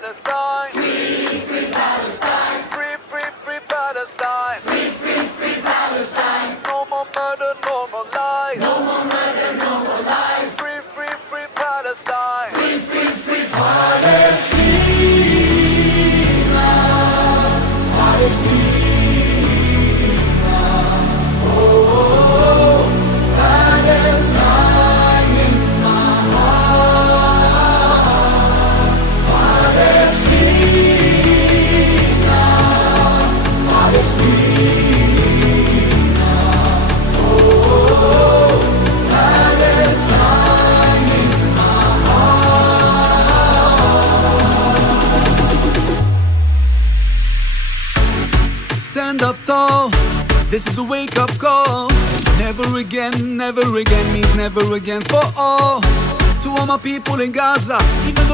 Palestine. Free, free Palestine. Free, free, free Palestine. Free, free, free Palestine. No more murder, no more lies. No more murder, no more lies. Free, free, free Palestine. Free, free, free Palestina. Palestina. Stand up tall, this is a wake-up call. Never again means never again for all. To all my people in Gaza, even though